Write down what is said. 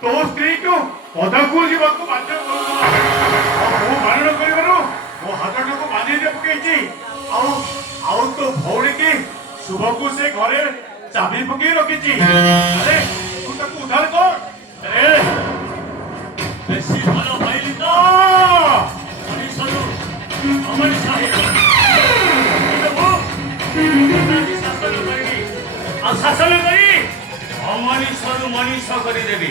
तो स्त्री को पदकू जीवक बाध्य मारण कर हाथ को बांधि पकई तो भौणी की शुभ को से घरे चाबी पकई रखी अरे तू उद्धार कर बेसी भल पाइली तो मनीषरू अमनीषा शासन करी अमनीषरू मनीष करदेवी